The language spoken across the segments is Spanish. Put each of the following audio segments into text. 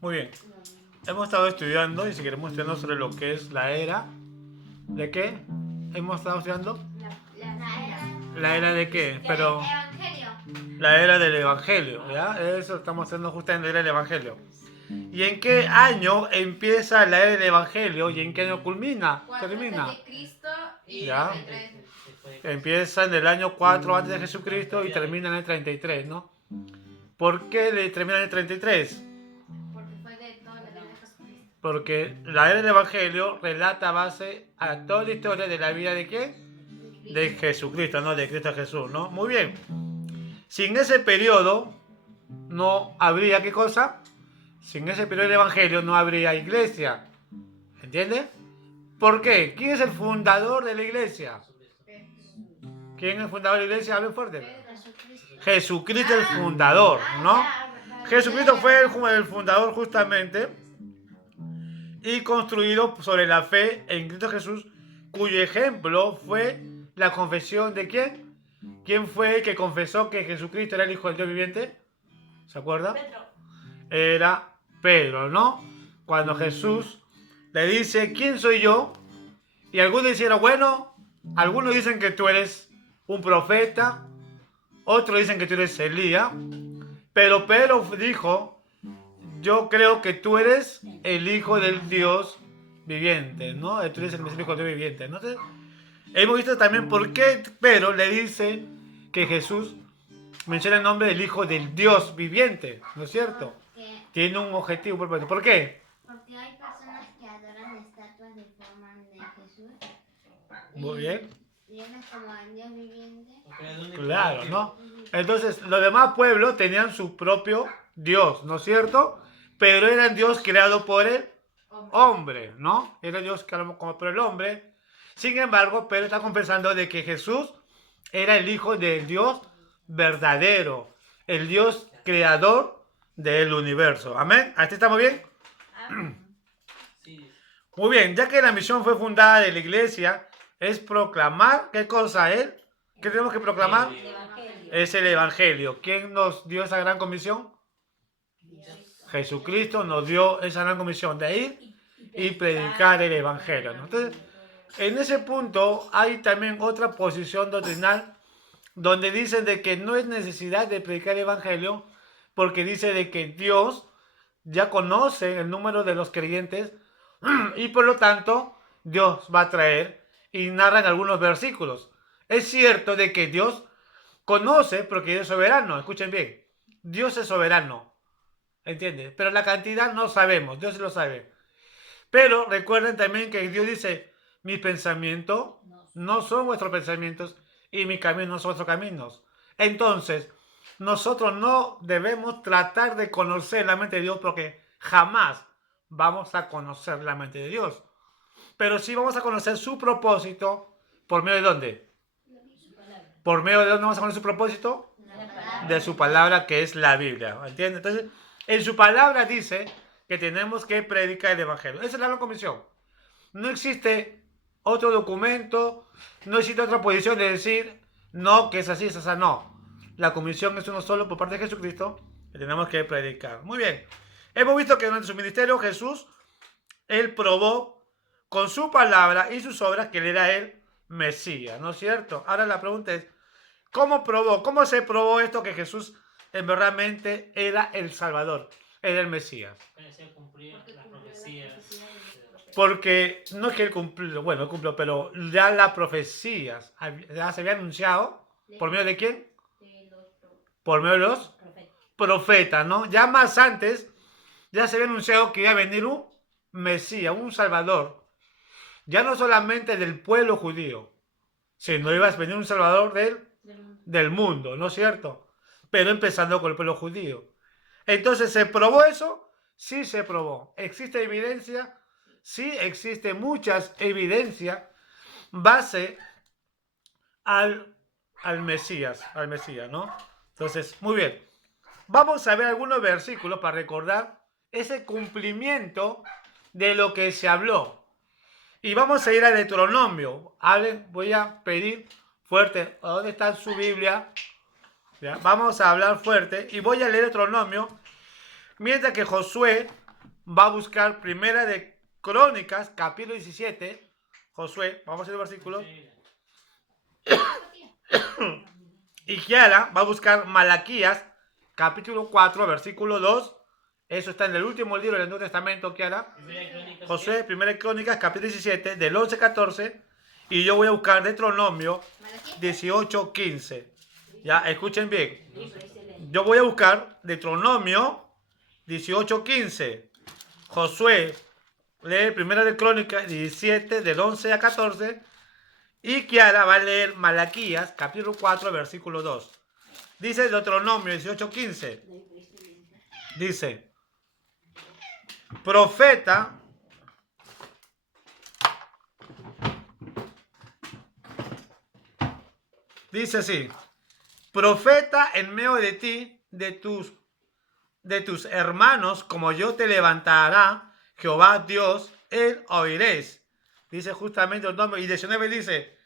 Muy bien. Hemos estado estudiando y si queremos estudiando sobre lo que es la era. ¿De qué? Hemos estado estudiando. ¿La era de qué? Pero Evangelio. la era del Evangelio, ¿ya? Eso estamos haciendo justamente la era del Evangelio. ¿Y en qué año empieza la era del Evangelio y en qué año culmina? 4 Termina. antes de Cristo y ¿Ya? 33. Empieza en el año 4 antes de Jesucristo y termina en el 33, ¿no? ¿Por qué le termina en el 33? Porque fue de toda la vida de Jesucristo. Porque la era del Evangelio relata base a toda la historia de la vida de quién? De Jesucristo, ¿no? De Cristo Jesús, ¿no? Muy bien. Sin ese periodo no habría, ¿qué cosa? Sin ese periodo del Evangelio no habría iglesia. ¿Entiendes? ¿Por qué? ¿Quién es el fundador de la iglesia? ¿Quién es el fundador de la iglesia? Hablen fuerte. Jesucristo es el fundador, ¿no? Jesucristo fue el fundador justamente y construido sobre la fe en Cristo Jesús, cuyo ejemplo fue la confesión de ¿quién? ¿Quién fue el que confesó que Jesucristo era el Hijo del Dios viviente? ¿Se acuerda? Pedro. Era Pedro, ¿no? Cuando Jesús le dice, ¿quién soy yo? Y algunos dijeron, bueno, algunos dicen que tú eres un profeta, otros dicen que tú eres Elías, pero Pedro dijo, yo creo que tú eres el Hijo del Dios viviente, ¿no? Tú eres el Hijo del Dios viviente, ¿no? Entonces, hemos visto también por qué Pedro le dice que Jesús menciona el nombre del Hijo del Dios viviente, ¿no es cierto? Porque, Tiene un objetivo, ¿por qué? porque hay personas que adoran estatuas de forma de Jesús. Muy bien. Y él es como el Dios viviente. Claro, ¿no? Entonces, los demás pueblos tenían su propio Dios, ¿no es cierto? Pero era Dios creado por el hombre, ¿no? Era Dios creado por el hombre. Sin embargo, Pedro está confesando de que Jesús era el Hijo del Dios verdadero, el Dios creador del universo. ¿Amén? ¿Hasta estamos bien? Muy bien, ya que la misión fue fundada de la iglesia, es proclamar, ¿qué cosa es? ¿Qué tenemos que proclamar? El Evangelio. Es el Evangelio. ¿Quién nos dio esa gran comisión? Jesucristo nos dio esa gran comisión de ir y predicar el Evangelio, ¿no? Entonces, en ese punto hay también otra posición doctrinal donde dicen de que no es necesidad de predicar el Evangelio porque dice de que Dios ya conoce el número de los creyentes y por lo tanto Dios va a traer y narran algunos versículos. Es cierto de que Dios conoce porque Dios es soberano, escuchen bien, Dios es soberano, ¿entiendes? Pero la cantidad no sabemos, Dios lo sabe. Pero recuerden también que Dios dice, mis pensamientos no son vuestros pensamientos y mis caminos no son vuestros caminos. Entonces, nosotros no debemos tratar de conocer la mente de Dios porque jamás vamos a conocer la mente de Dios. Pero sí vamos a conocer su propósito por medio de ¿dónde? ¿Por medio de dónde vamos a conocer su propósito? De su palabra que es la Biblia. ¿Entiendes? Entonces, en su palabra dice que tenemos que predicar el Evangelio. Esa es la gran comisión. No existe otro documento, no existe otra posición de decir, no, que es así, es así, no. La comisión es uno solo por parte de Jesucristo que tenemos que predicar. Muy bien. Hemos visto que durante su ministerio Jesús, él probó con su palabra y sus obras que él era el Mesías, ¿no es cierto? Ahora la pregunta es, ¿cómo probó? ¿Cómo se probó esto que Jesús en verdaderamente era el Salvador, era el Mesías? Cumplir las profecías. Porque no es que él cumplió, bueno, él cumplió, pero ya las profecías ya se había anunciado. ¿Por medio de quién? Por medio de los profetas, ¿no? Ya más antes, ya se había anunciado que iba a venir un Mesías, un Salvador. Ya no solamente del pueblo judío, sino iba a venir un Salvador del mundo, ¿no es cierto? Pero empezando con el pueblo judío. Entonces, ¿se probó eso? Sí se probó. ¿Existe evidencia? Sí existe muchas evidencias base al Mesías, ¿no? Entonces, muy bien. Vamos a ver algunos versículos para recordar ese cumplimiento de lo que se habló. Y vamos a ir a Deuteronomio. Voy a pedir fuerte, ¿a dónde está su Biblia? ¿Ya? Vamos a hablar fuerte y voy a leer Deuteronomio mientras que Josué va a buscar Primera de Crónicas, capítulo 17, Josué, vamos a hacer el versículo, y Kiara va a buscar Malaquías, capítulo 4, versículo 2, eso está en el último libro del Nuevo Testamento, Kiara, Josué, Primera de Crónicas, capítulo 17, del 11 al 14, y yo voy a buscar Deuteronomio 18, 15. Ya, escuchen bien. Yo voy a buscar Deuteronomio 18, 15. Josué lee Primera de Crónicas 17, del 11 a 14. Y Kiara va a leer Malaquías, capítulo 4, versículo 2. Dice Deuteronomio 18, 15. Dice, profeta dice así, profeta en medio de ti, de tus hermanos, como yo te levantará, Jehová Dios, él oiréis. Dice justamente el nombre, y 19 dice,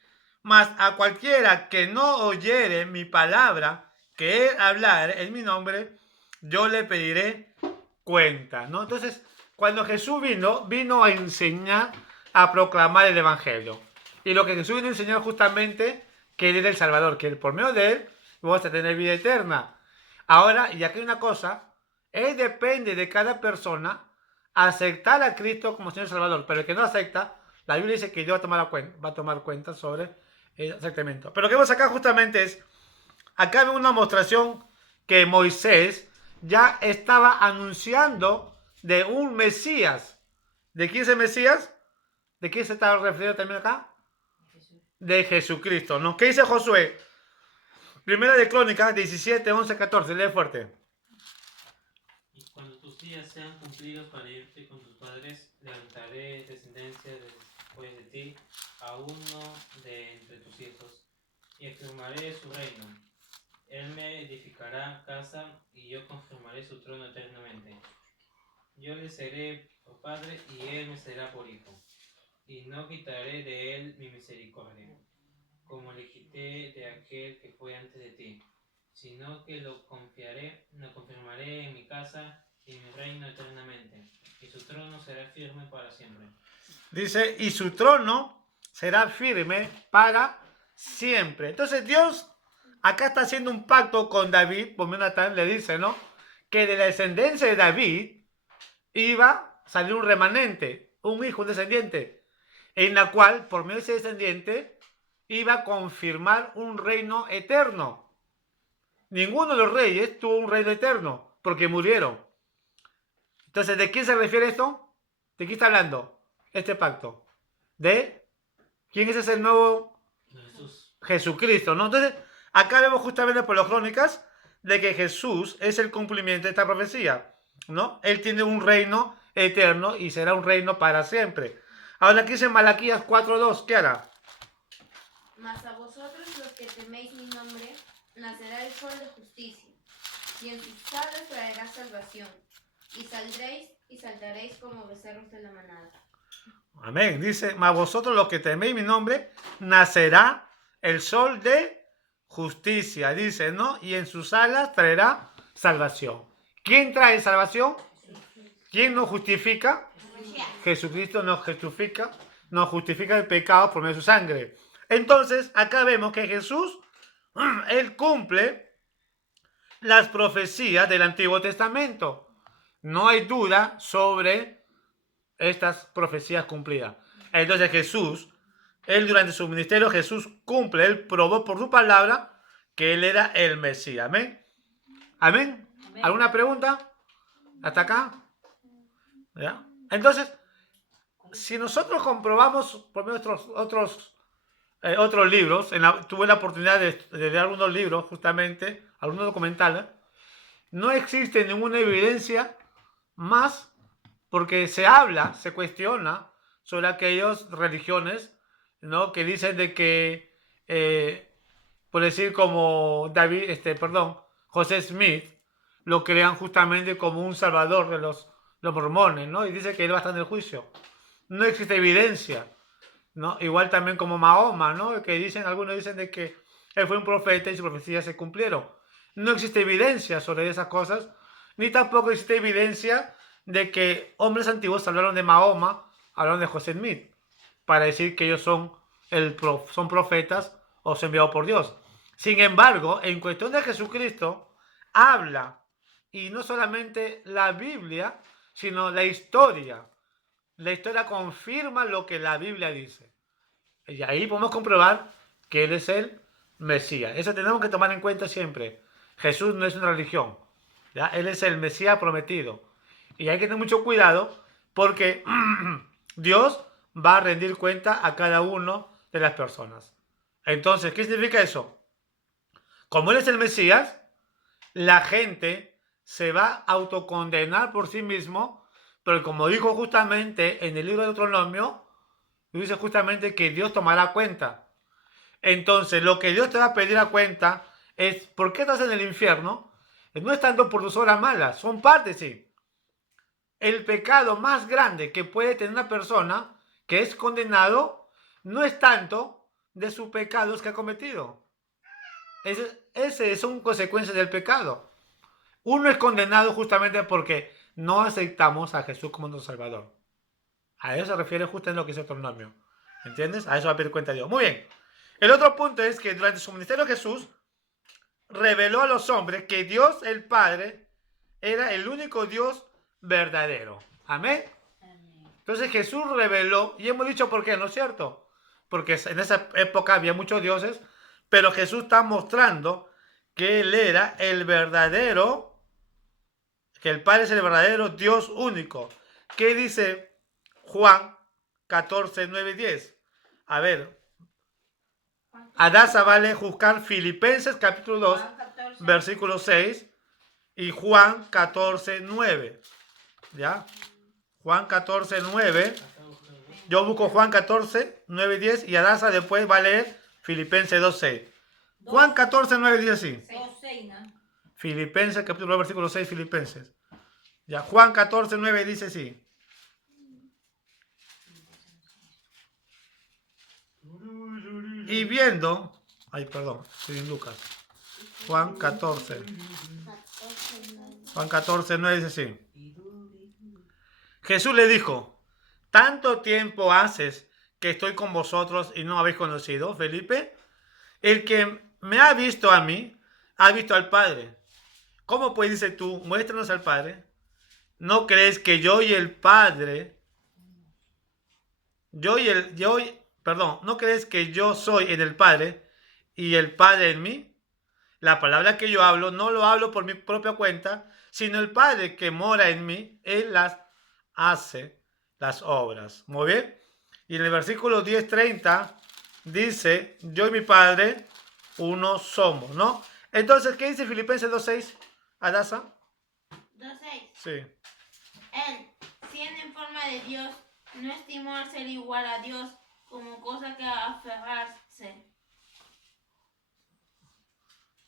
mas a cualquiera que no oyere mi palabra, que él hablare en mi nombre, yo le pediré cuenta, ¿no? Entonces, cuando Jesús vino a enseñar, a proclamar el evangelio. Y lo que Jesús vino a enseñar justamente, que él era el Salvador, que por medio de él vamos a tener vida eterna. Ahora, y aquí hay una cosa, depende de cada persona aceptar a Cristo como Señor y Salvador, pero el que no acepta, la Biblia dice que Dios va a tomar cuenta sobre el aceptamiento. Pero lo que vemos acá justamente es, acá vemos una demostración que Moisés ya estaba anunciando de un Mesías. ¿De quién es el Mesías? ¿De quién se está refiriendo también acá? De Jesucristo, ¿no? ¿Qué dice Josué? Primera de Crónicas 17, 11, 14, lee fuerte. Y cuando tus días sean cumplidos para irte con tus padres, levantaré descendencia después de ti a uno de entre tus hijos, y afirmaré su reino. Él me edificará casa, y yo confirmaré su trono eternamente. Yo le seré por padre, y él me será por hijo. Y no quitaré de él mi misericordia, como le quité de aquel que fue antes de ti, sino que lo confirmaré en mi casa y mi reino eternamente, y su trono será firme para siempre. Dice, y su trono será firme para siempre. Entonces Dios acá está haciendo un pacto con David, por Jonatán le dice, ¿no? Que de la descendencia de David iba a salir un remanente, un hijo, un descendiente, en la cual, por medio de ese descendiente, iba a confirmar un reino eterno. Ninguno de los reyes tuvo un reino eterno, porque murieron. Entonces, ¿de quién se refiere esto? ¿De quién está hablando este pacto? ¿De quién es ese nuevo? Jesús. Jesucristo, ¿no? Entonces, acá vemos justamente por las crónicas de que Jesús es el cumplimiento de esta profecía, ¿no? Él tiene un reino eterno y será un reino para siempre. Ahora aquí dice Malaquías 4:2, ¿qué hará? Mas a vosotros los que teméis mi nombre, nacerá el sol de justicia, y en sus alas traerá salvación, y saldréis y saltaréis como becerros de la manada. Amén. Dice, mas vosotros los que teméis mi nombre, nacerá el sol de justicia, dice, ¿no? Y en sus alas traerá salvación. ¿Quién trae salvación? ¿Quién nos justifica? Jesucristo nos justifica el pecado por medio de su sangre. Entonces, acá vemos que Jesús, él cumple las profecías del Antiguo Testamento. No hay duda sobre estas profecías cumplidas. Entonces Jesús, él durante su ministerio, Jesús cumple, él probó por su palabra que él era el Mesías. Amén. Amén. ¿Alguna pregunta? ¿Hasta acá? ¿Ya? Entonces, si nosotros comprobamos por medio de otros libros, tuve la oportunidad de leer algunos libros, justamente, algunos documentales, no existe ninguna evidencia más, porque se habla, se cuestiona sobre aquellas religiones, ¿no? Que dicen de que, por decir como José Smith, lo crean justamente como un salvador de los mormones, ¿no? Y dice que él va a estar en el juicio. No existe evidencia, ¿no? Igual también como Mahoma, ¿no? Que algunos dicen de que él fue un profeta y sus profecías se cumplieron. No existe evidencia sobre esas cosas, ni tampoco existe evidencia de que hombres antiguos hablaron de Mahoma, hablaron de José Smith, para decir que ellos son profetas o son enviados por Dios. Sin embargo, en cuestión de Jesucristo, habla, y no solamente la Biblia, sino la historia. La historia confirma lo que la Biblia dice. Y ahí podemos comprobar que Él es el Mesías. Eso tenemos que tomar en cuenta siempre. Jesús no es una religión, ¿ya? Él es el Mesías prometido. Y hay que tener mucho cuidado porque Dios va a rendir cuenta a cada uno de las personas. Entonces, ¿qué significa eso? Como Él es el Mesías, la gente se va a autocondenar por sí mismo, pero como dijo justamente en el libro de Deuteronomio, dice justamente que Dios tomará cuenta. Entonces, lo que Dios te va a pedir a cuenta es, ¿por qué estás en el infierno? No es tanto por tus obras malas, son partes, sí. El pecado más grande que puede tener una persona que es condenado no es tanto de sus pecados que ha cometido. Ese son consecuencias del pecado. Uno es condenado justamente porque no aceptamos a Jesús como nuestro Salvador. A eso se refiere justo en lo que dice Deuteronomio. ¿Entiendes? A eso va a pedir cuenta Dios. Muy bien. El otro punto es que durante su ministerio Jesús reveló a los hombres que Dios el Padre era el único Dios verdadero. Amén. Entonces Jesús reveló, y hemos dicho por qué, ¿no es cierto? Porque en esa época había muchos dioses, pero Jesús está mostrando que Él era el verdadero, que el Padre es el verdadero Dios único. ¿Qué dice Juan 14, 9 y 10? A ver, Adasa vale juzgar Filipenses capítulo 2, versículo 6 y Juan 14, 9. ¿Ya? Juan 14, 9. Yo busco Juan 14, 9 y 10 y Adasa después va a leer Filipenses 2, 6. Juan 14, 9 dice así. Filipenses capítulo 2, versículo 6, Filipenses. Ya, Juan 14, 9 dice así. Y viendo, estoy en Lucas. Juan 14. Juan 14, 9 dice así. Jesús le dijo, ¿tanto tiempo haces que estoy con vosotros y no me habéis conocido, Felipe? El que me ha visto a mí, ha visto al Padre. ¿Cómo pues dices tú, muéstranos al Padre? ¿No crees que yo y el Padre, ¿no crees que yo soy en el Padre y el Padre en mí? La palabra que yo hablo, no lo hablo por mi propia cuenta, sino el Padre que mora en mí, Él las hace, las obras. Muy bien. Y en el versículo 10:30 dice, yo y mi Padre, uno somos, ¿no? Entonces, ¿qué dice Filipenses 2:6, Adasa? 2:6. Sí. Él, siendo en forma de Dios, no estimó al ser igual a Dios como cosa que aferrarse.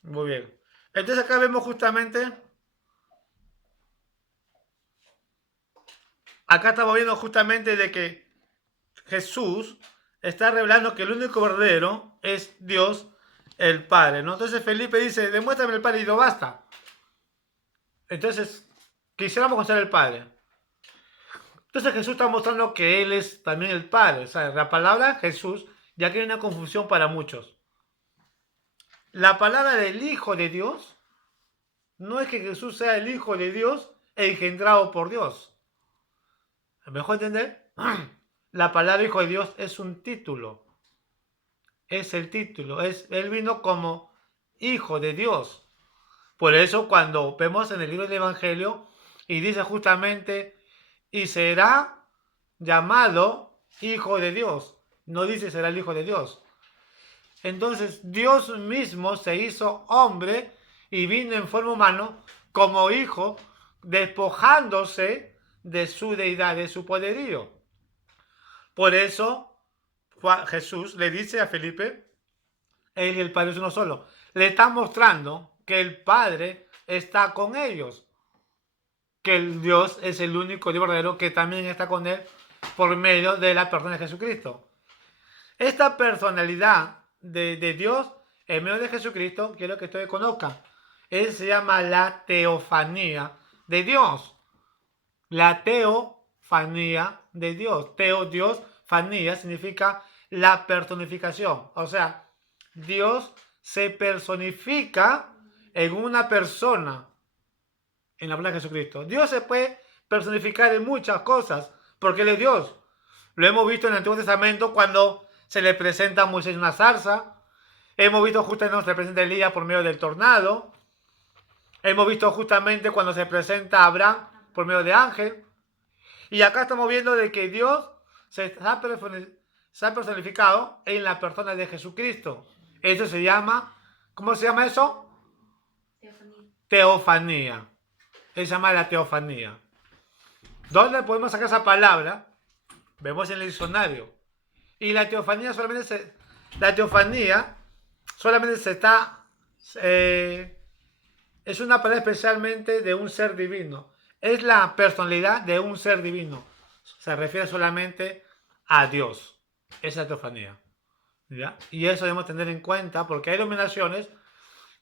Muy bien. Entonces acá vemos justamente, acá estamos viendo justamente de que Jesús está revelando que el único verdadero es Dios el Padre, ¿no? Entonces Felipe dice, demuéstrame el Padre y no basta. Entonces, quisiéramos conocer el Padre. Entonces Jesús está mostrando que Él es también el Padre. O sea, la palabra Jesús, ya que hay una confusión para muchos. La palabra del Hijo de Dios no es que Jesús sea el Hijo de Dios engendrado por Dios. ¿Me mejor entender? La palabra Hijo de Dios es un título. Es el título. Él vino como Hijo de Dios. Por eso cuando vemos en el libro del Evangelio y dice justamente, y será llamado Hijo de Dios. No dice será el Hijo de Dios. Entonces Dios mismo se hizo hombre y vino en forma humana como hijo, despojándose de su deidad, de su poderío. Por eso Jesús le dice a Felipe, él y el Padre es uno solo. Le está mostrando que el Padre está con ellos, que el Dios es el único Dios verdadero que también está con él por medio de la persona de Jesucristo. Esta personalidad de Dios en medio de Jesucristo, quiero que ustedes conozcan, se llama la teofanía de Dios. la teofanía de Dios. Teo, Dios, fanía significa la personificación. O sea, Dios se personifica en una persona, en la persona de Jesucristo. Dios se puede personificar en muchas cosas, porque Él es Dios. Lo hemos visto en el Antiguo Testamento cuando se le presenta a Moisés una zarza. Hemos visto justamente cuando se presenta a Elías por medio del tornado. Hemos visto justamente cuando se presenta a Abraham por medio de ángel. Y acá estamos viendo de que Dios se ha personificado en la persona de Jesucristo. Eso se llama, ¿cómo se llama eso? Teofanía. Se llama la teofanía. ¿Dónde podemos sacar esa palabra? Vemos en el diccionario. Y la teofanía solamente se está... es una palabra especialmente de un ser divino. Es la personalidad de un ser divino. Se refiere solamente a Dios. Esa es teofanía. ¿Ya? Y eso debemos tener en cuenta porque hay denominaciones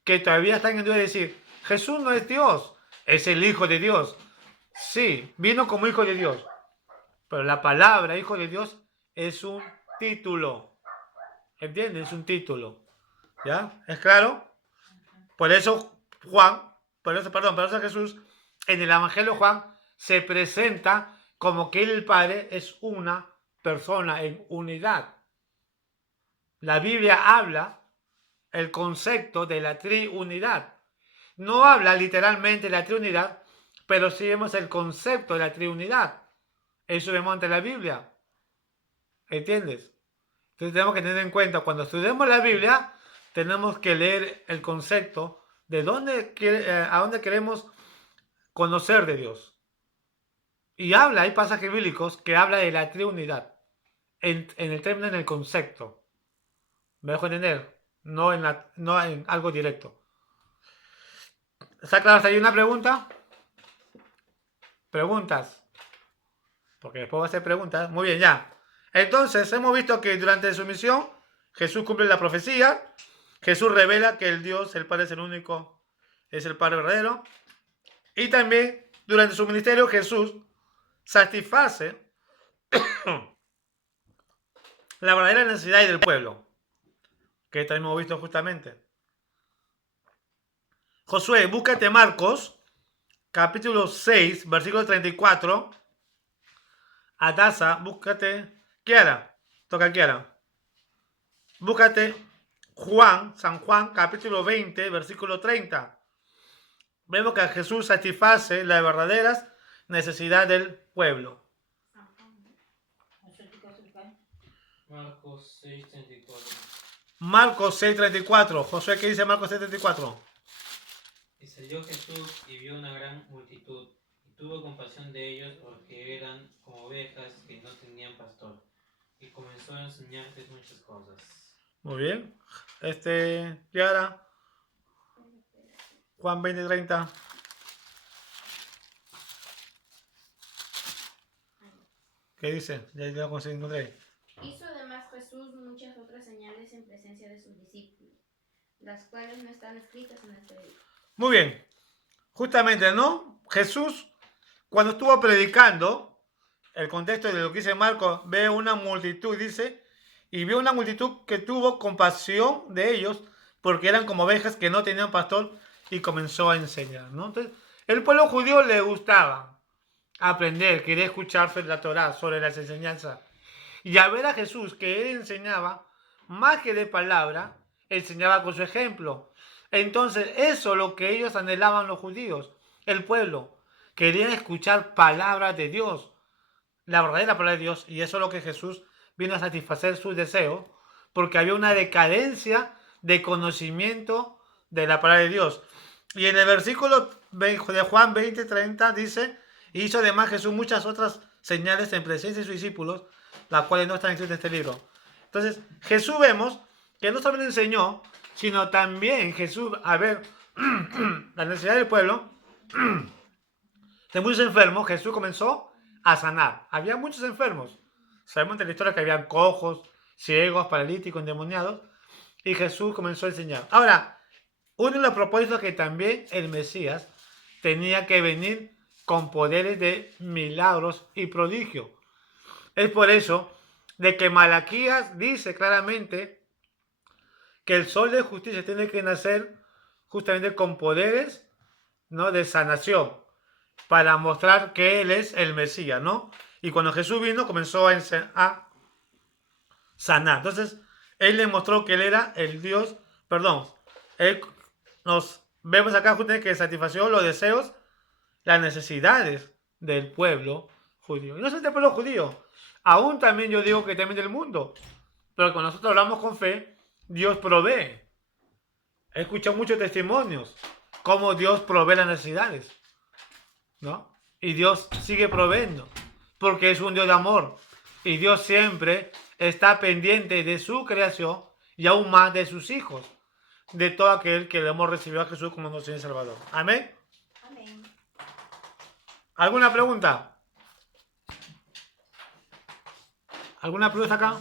que todavía están en duda de decir, Jesús no es Dios, es el Hijo de Dios. Sí, vino como Hijo de Dios. Pero la palabra Hijo de Dios es un título. ¿Entienden? Es un título. ¿Ya? ¿Es claro? Por eso Jesús en el Evangelio de Juan se presenta como que Él, el Padre, es una persona en unidad. La Biblia habla el concepto de la triunidad. No habla literalmente de la triunidad, pero sí vemos el concepto de la triunidad. Eso vemos ante la Biblia. ¿Entiendes? Entonces tenemos que tener en cuenta, cuando estudiemos la Biblia, tenemos que leer el concepto de a dónde queremos conocer de Dios. Y hay pasajes bíblicos que habla de la triunidad, en el término, en el concepto. ¿Me dejo entender? No en algo directo. ¿Está claro hasta ahí una pregunta? ¿Preguntas? Porque después va a hacer preguntas. Muy bien, ya. Entonces, hemos visto que durante su misión, Jesús cumple la profecía. Jesús revela que el Dios, el Padre es el único, es el Padre verdadero. Y también, durante su ministerio, Jesús satisface la verdadera necesidad del pueblo. Que también hemos visto justamente. Josué, búscate Marcos, capítulo 6, versículo 34. Adasa, búscate. Kiara, toca Kiara. Búscate San Juan, capítulo 20, versículo 30. Vemos que Jesús satisface las verdaderas necesidades del pueblo. Marcos 6:34. Marcos 6:34. Josué, ¿qué dice Marcos 6:34? Y salió Jesús y vio una gran multitud, y tuvo compasión de ellos porque eran como ovejas que no tenían pastor, y comenzó a enseñarles muchas cosas. Muy bien. Kiara. Juan 20:30. ¿Qué dice? Ya lo encontré. Hizo además Jesús muchas otras señales en presencia de sus discípulos, las cuales no están escritas en este libro. Muy bien. Justamente, ¿no? Jesús, cuando estuvo predicando, el contexto de lo que dice Marcos, ve una multitud, dice, y vio una multitud que tuvo compasión de ellos, porque eran como ovejas que no tenían pastor, y comenzó a enseñar, ¿no? Entonces, el pueblo judío le gustaba aprender, quería escuchar sobre la Torá, sobre las enseñanzas. Y al ver a Jesús que él enseñaba, más que de palabra, enseñaba con su ejemplo. Entonces, eso es lo que ellos anhelaban los judíos, el pueblo. Querían escuchar palabras de Dios, la verdadera palabra de Dios, y eso es lo que Jesús vino a satisfacer sus deseos, porque había una decadencia de conocimiento de la palabra de Dios. Y en el versículo de Juan 20:30 dice, hizo además Jesús muchas otras señales en presencia de sus discípulos, las cuales no están escritas en este libro. Entonces, Jesús vemos que no solamente enseñó, sino también Jesús, a ver, la necesidad del pueblo, de muchos enfermos, Jesús comenzó a sanar. Había muchos enfermos. Sabemos de la historia que habían cojos, ciegos, paralíticos, endemoniados, y Jesús comenzó a enseñar. Ahora, uno de los propósitos que también el Mesías tenía que venir con poderes de milagros y prodigios. Es por eso de que Malaquías dice claramente que el sol de justicia tiene que nacer justamente con poderes, ¿no?, de sanación, para mostrar que Él es el Mesías, ¿no? Y cuando Jesús vino, comenzó a sanar. Entonces, Él le mostró que Él era el Dios, Él nos vemos acá justamente que satisfació los deseos, las necesidades del pueblo judío. Y no solamente del pueblo judío, aún también yo digo que también del mundo. Pero cuando nosotros hablamos con fe, Dios provee. He escuchado muchos testimonios cómo Dios provee las necesidades, ¿no? Y Dios sigue proveyendo, porque es un Dios de amor. Y Dios siempre está pendiente de su creación y aún más de sus hijos, de todo aquel que le hemos recibido a Jesús como nuestro Señor y Salvador. Amén. Amén. ¿Alguna pregunta? ¿Alguna pregunta acá?